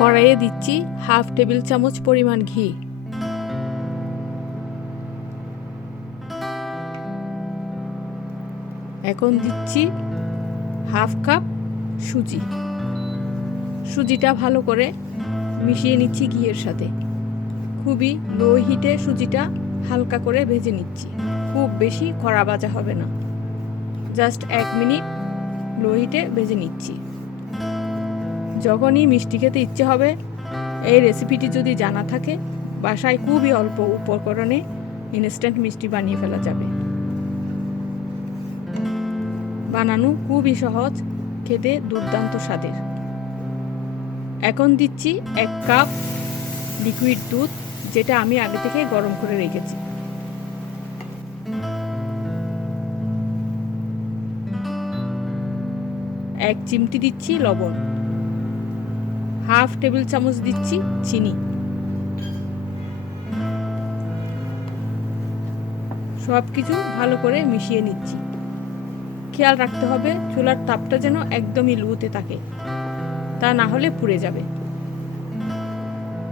কড়াইয়ে দিচ্ছি half table চামচ পরিমাণ ঘি, এখন দিচ্ছি হাফ কাপ সুজি। সুজিটা ভালো করে মিশিয়ে নিচ্ছি ঘিয়ের সাথে। খুবই লো হিটে সুজিটা হালকা করে ভেজে নিচ্ছি, খুব বেশি কড়া ভাজা হবে না, জাস্ট 1 মিনিট লো হিটে ভেজে নিচ্ছি। যখনই মিষ্টি খেতে ইচ্ছে হবে, এই রেসিপিটি যদি জানা থাকে, বাসায় খুবই অল্প উপকরণে ইনস্ট্যান্ট মিষ্টি বানিয়ে ফেলা যাবে। বানানো খুবই সহজ, খেতে দুর্দান্ত স্বাদের। এখন দিচ্ছি 1 কাপ লিকুইড দুধ, যেটা আমি আগে থেকে গরম করে রেখেছি। এক চিমটি দিচ্ছি লবণ, হাফ টেবিল চামচ দিচ্ছি চিনি। সবকিছু ভালো করে মিশিয়ে নিচ্ছি। খেয়াল রাখতে হবে চুলার তাপটা যেন একদমই লোতে থাকে, তা না হলে পুড়ে যাবে।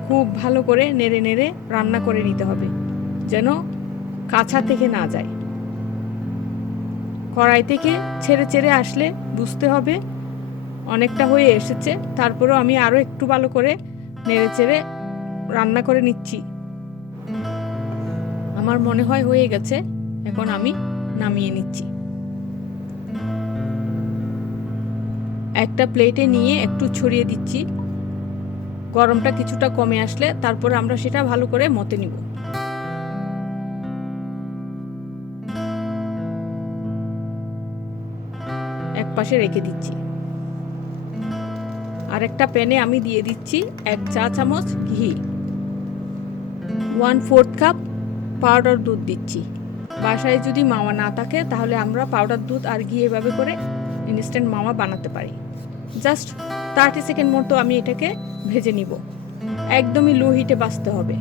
খুব ভালো করে নেড়ে নেড়ে রান্না করে নিতে হবে, যেন কাঁচা থেকে না যায়। কড়াই থেকে ছেড়ে ছেড়ে আসলে বুঝতে হবে অনেকটা হয়ে এসেছে। তারপরেও আমি আরও একটু ভালো করে নেড়ে চেড়ে রান্না করে নিচ্ছি। আমার মনে হয় হয়ে গেছে, এখন আমি নামিয়ে নিচ্ছি। একটা প্লেটে নিয়ে একটু ছড়িয়ে দিচ্ছি। গরমটা কিছুটা কমে আসলে তারপর আমরা সেটা ভালো করে মতে নিব। এক পাশে রেখে দিচ্ছি। আর একটা প্যানে আমি দিয়ে দিচ্ছি 1 চা চামচ ঘি, 1/4 কাপ পাউডার দুধ দিচ্ছি। বাসায় যদি মাওয়া না থাকে তাহলে আমরা পাউডার দুধ আর ঘি এভাবে করে ইনস্ট্যান্ট মাওয়া বানাতে পারি। জাস্ট 30 সেকেন্ড মতো আমি এটাকে ভেজে নিব। একদমই লো হিটে ভাজতে হবে,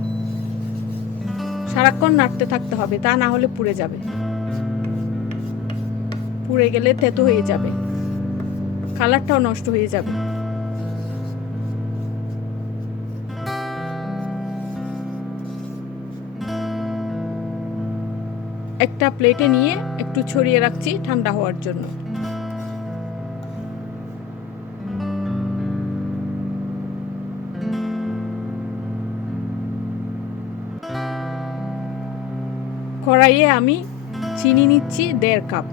সারাক্ষণ নাড়তে থাকতে হবে, তা না হলে পুড়ে যাবে। পুড়ে গেলে তেতো হয়ে যাবে, কালারটাও নষ্ট হয়ে যাবে। একটা প্লেটে নিয়ে একটু ছড়িয়ে রাখছি ঠান্ডা হওয়ার জন্য। কড়াইয়ে আমি চিনি নিচ্ছি 1.5 কাপ,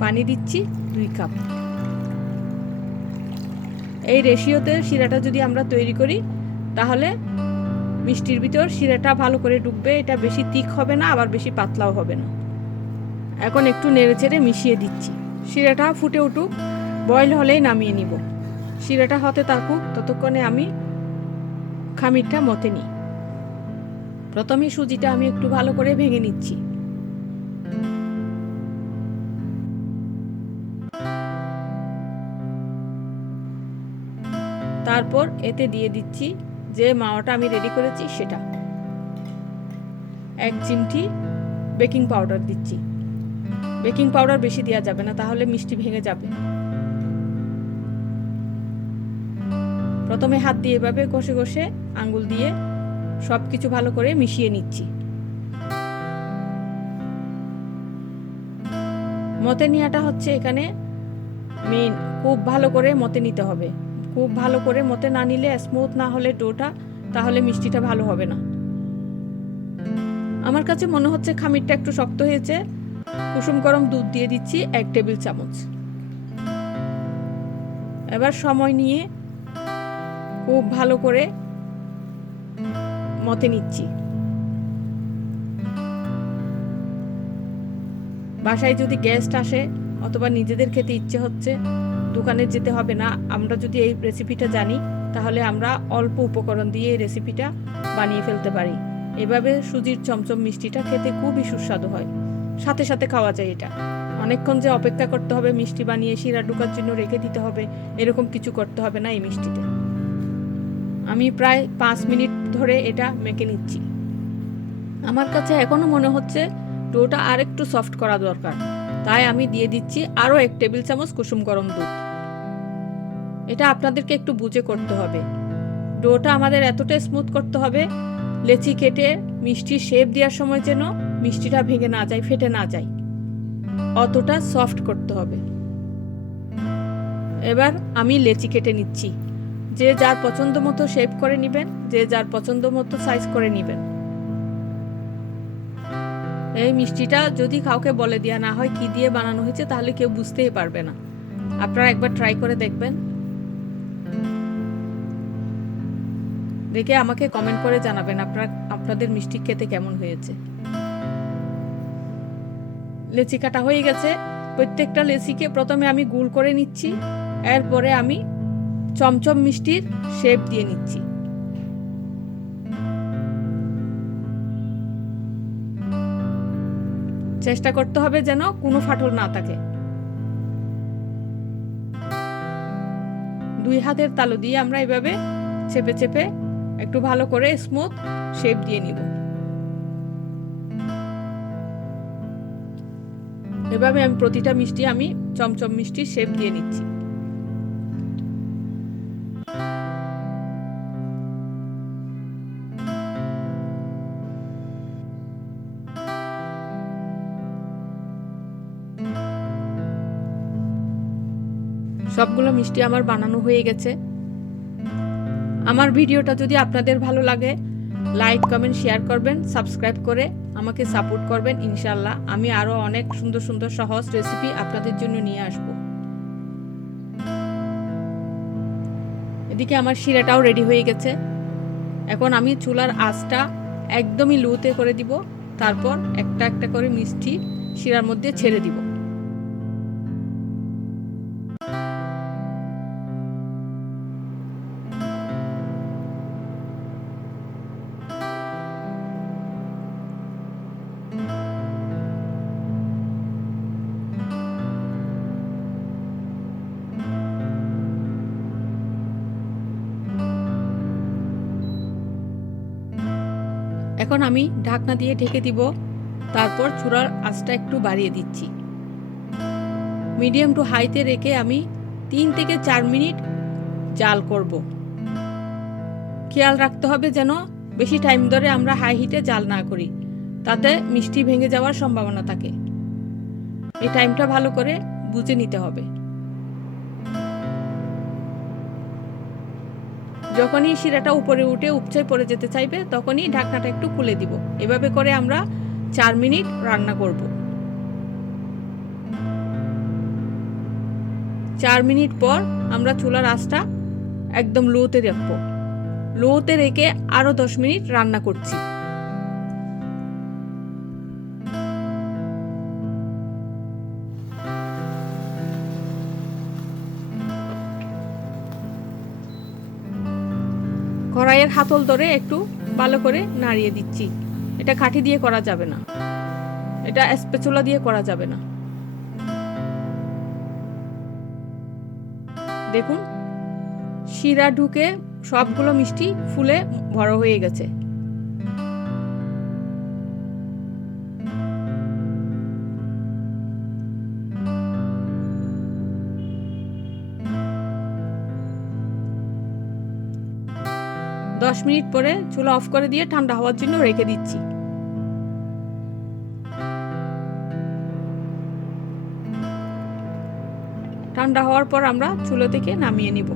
পানি দিচ্ছি 2 কাপ। এই রেশিওতে শিরাটা যদি আমরা তৈরি করি তাহলে মিষ্টির ভিতর শিরাটা ভালো করে ঢুকবে। এটা বেশি তিক হবে না, আবার বেশি পাতলাও হবে না। এখন একটু নেড়ে চেড়ে মিশিয়ে দিচ্ছি। শিরাটা ফুটে উঠুক, বয়েল হলেই নামিয়ে নিব। শিরাটা হতে থাকুক, ততক্ষণে আমি খামিরটা মতে নিই। প্রথমে সুজিটা আমি একটু ভালো করে ভেঙে নিচ্ছি। তারপর এতে দিয়ে দিচ্ছি যে মাওয়াটা আমি রেডি করেছি সেটা। 1 চিমটি বেকিং পাউডার দিচ্ছি। বেকিং পাউডার বেশি দেওয়া যাবে না, তাহলে মিষ্টি ভেঙে যাবে। প্রথমে হাত দিয়ে এভাবে ঘষে ঘষে আঙ্গুল দিয়ে সবকিছু ভালো করে মিশিয়ে নিচ্ছি। মতে নেওয়াটা হচ্ছে এখানে মেইন। খুব ভালো করে মতে নিতে হবে। খুব ভালো করে মতে না নিলে, স্মুথ না হলে ডোটা, তাহলে মিষ্টিটা ভালো হবে না। আমার কাছে মনে হচ্ছে খামিরটা একটু শক্ত হয়েছে। কুসুম গরম দুধ দিয়ে দিচ্ছি 1 টেবিল চামচ। এবার সময় নিয়ে খুব ভালো করে মতে নিচ্ছি। বাসায় যদি গেস্ট আসে অথবা নিজেদের খেতে ইচ্ছে হচ্ছে, দোকানে যেতে হবে না। আমরা যদি এই রেসিপিটা জানি তাহলে আমরা অল্প উপকরণ দিয়ে এই রেসিপিটা বানিয়ে ফেলতে পারি। এভাবে সুজির চমচম মিষ্টিটা খেতে খুবই সুস্বাদু হয়। সাথে সাথে খাওয়া যায়। এটা অনেকক্ষণ যে অপেক্ষা করতে হবে মিষ্টি বানিয়ে শিরা ঢোকার জন্য রেখে দিতে হবে, এরকম কিছু করতে হবে না এই মিষ্টিতে। আমি প্রায় 5 মিনিট ধরে এটা মেখে নিচ্ছি। আমার কাছে এখনো মনে হচ্ছে ডোটা আর একটু সফট করা দরকার। তাই আমি দিয়ে দিচ্ছি আরও 1 টেবিল চামচ কুসুম গরম দুধ। এটা আপনাদেরকে একটু বুঝে করতে হবে। ডোটা আমাদের এতটা স্মুথ করতে হবে, লেচি কেটে মিষ্টির শেপ দেওয়ার সময় যেন মিষ্টিটা ভেঙে না যায়, ফেটে না যায়, অতটা সফট করতে হবে। এবার আমি লেচি কেটে নিচ্ছি। যে যার পছন্দ মতো শেপ করে নেবেন, যে যার পছন্দ মতো সাইজ করে নেবেন। এই মিষ্টিটা যদি কাউকে বলে দেওয়া না হয় কি দিয়ে বানানো হয়েছে, তাহলে কেউ বুঝতেই পারবে না। আপনারা একবার ট্রাই করে দেখবেন, দেখে আমাকে কমেন্ট করে জানাবেন আপনাদের মিষ্টি খেতে কেমন হয়েছে। লেচি কাটা হয়ে গেছে। প্রত্যেকটা লেচিকে প্রথমে আমি গোল করে নিচ্ছি, এরপরে আমি চমচম মিষ্টির শেপ দিয়ে নিচ্ছি। চেষ্টা করতে হবে যেন কোনো ফাটল না থাকে। 2 হাতের তালু দিয়ে আমরা এভাবে চেপে চেপে একটু ভালো করে স্মুথ শেপ দিয়ে নিব। এভাবে আমি প্রতিটা মিষ্টি আমি চমচম মিষ্টির শেপ দিয়ে নিচ্ছি। সবগুলো মিষ্টি আমার বানানো হয়ে গেছে। আমার ভিডিওটা যদি আপনাদের ভালো লাগে, লাইক কমেন্ট শেয়ার করবেন, সাবস্ক্রাইব করে আমাকে সাপোর্ট করবেন। ইনশাআল্লাহ আমি আরও অনেক সুন্দর সুন্দর সহজ রেসিপি আপনাদের জন্য নিয়ে আসব। এদিকে আমার শিরাটাও রেডি হয়ে গেছে। এখন আমি চুলার আঁচটা একদমই লোতে করে দিব, তারপর একটা একটা করে মিষ্টি শিরার মধ্যে ছেড়ে দিব। এখন আমি ঢাকনা দিয়ে ঢেকে দিব, তারপর চুলার আঁচটা একটু বাড়িয়ে দিচ্ছি। মিডিয়াম টু হাইতে রেখে আমি 3 থেকে 4 মিনিট জাল করব। খেয়াল রাখতে হবে যেন বেশি টাইম ধরে আমরা হাই হিটে জাল না করি, তাতে মিষ্টি ভেঙে যাওয়ার সম্ভাবনা থাকে। এই টাইমটা ভালো করে বুঝে নিতে হবে। যখনই শিরাটা উপরে উঠে উপচে পড়ে যেতে চাইবে, তখনই ঢাকনাটা একটু খুলে দিব। এভাবে করে আমরা 4 মিনিট রান্না করব। 4 মিনিট পর আমরা চুলার আঁচটা একদম লোতে রাখব। লোতে রেখে আরো 10 মিনিট রান্না করছি। কড়াইয়ের হাতল ধরে একটু ভালো করে নাড়িয়ে দিচ্ছি। এটা কাঠি দিয়ে করা যাবে না, এটা স্প্যাচুলা দিয়ে করা যাবে না। দেখুন শিরা ঢুকে সবগুলো মিষ্টি ফুলে বড় হয়ে গেছে। দশ মিনিট পরে চুলা অফ করে দিয়ে ঠান্ডা হওয়ার জন্য রেখে দিচ্ছি। ঠান্ডা হওয়ার পর আমরা চুলা থেকে নামিয়ে নিব।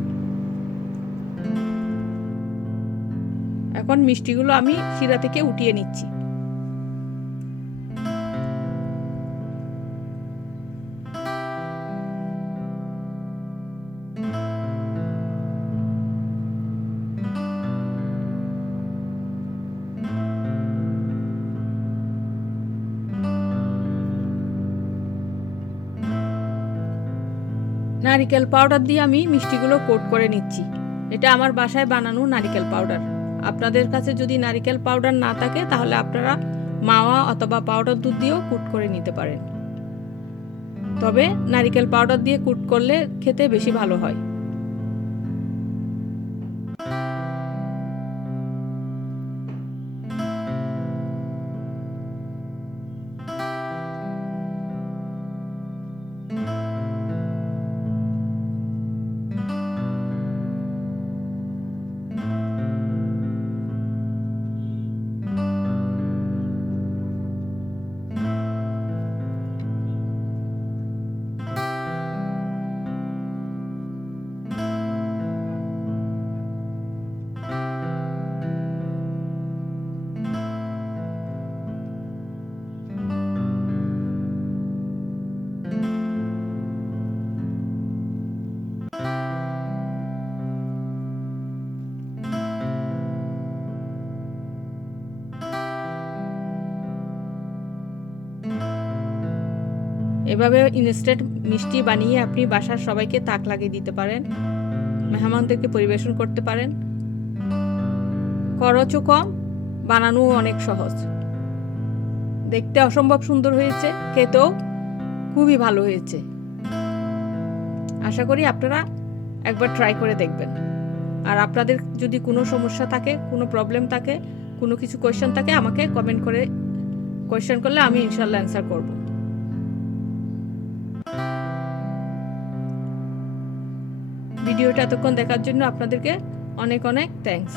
এখন মিষ্টিগুলো আমি শিরা থেকে উঠিয়ে নিচ্ছি। নারিকেল পাউডার দিয়ে আমি মিষ্টিগুলো কোট করে নিচ্ছি। এটা আমার বাসায় বানানো নারিকেল পাউডার। আপনাদের কাছে যদি নারিকেল পাউডার না থাকে, তাহলে আপনারা মাওয়া অথবা পাউডার দুধ দিয়েও কুট করে নিতে পারেন। তবে নারিকেল পাউডার দিয়ে কুট করলে খেতে বেশি ভালো হয়। এভাবে ইনস্ট্যান্ট মিষ্টি বানিয়ে আপনি বাসার সবাইকে তাক লাগিয়ে দিতে পারেন, মেহমানদেরকে পরিবেশন করতে পারেন। খরচও কম, বানানোও অনেক সহজ। দেখতে অসম্ভব সুন্দর হয়েছে, খেতেও খুবই ভালো হয়েছে। আশা করি আপনারা একবার ট্রাই করে দেখবেন। আর আপনাদের যদি কোনো সমস্যা থাকে, কোনো প্রবলেম থাকে, কোনো কিছু কোয়েশ্চেন থাকে, আমাকে কমেন্ট করে কোয়েশ্চেন করলে আমি ইনশাল্লাহ অ্যান্সার করব। ভিডিওটা এতক্ষণ দেখার জন্য আপনাদেরকে অনেক অনেক থ্যাঙ্কস।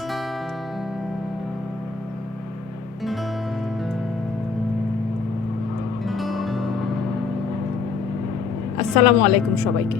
আসসালামু আলাইকুম সবাইকে।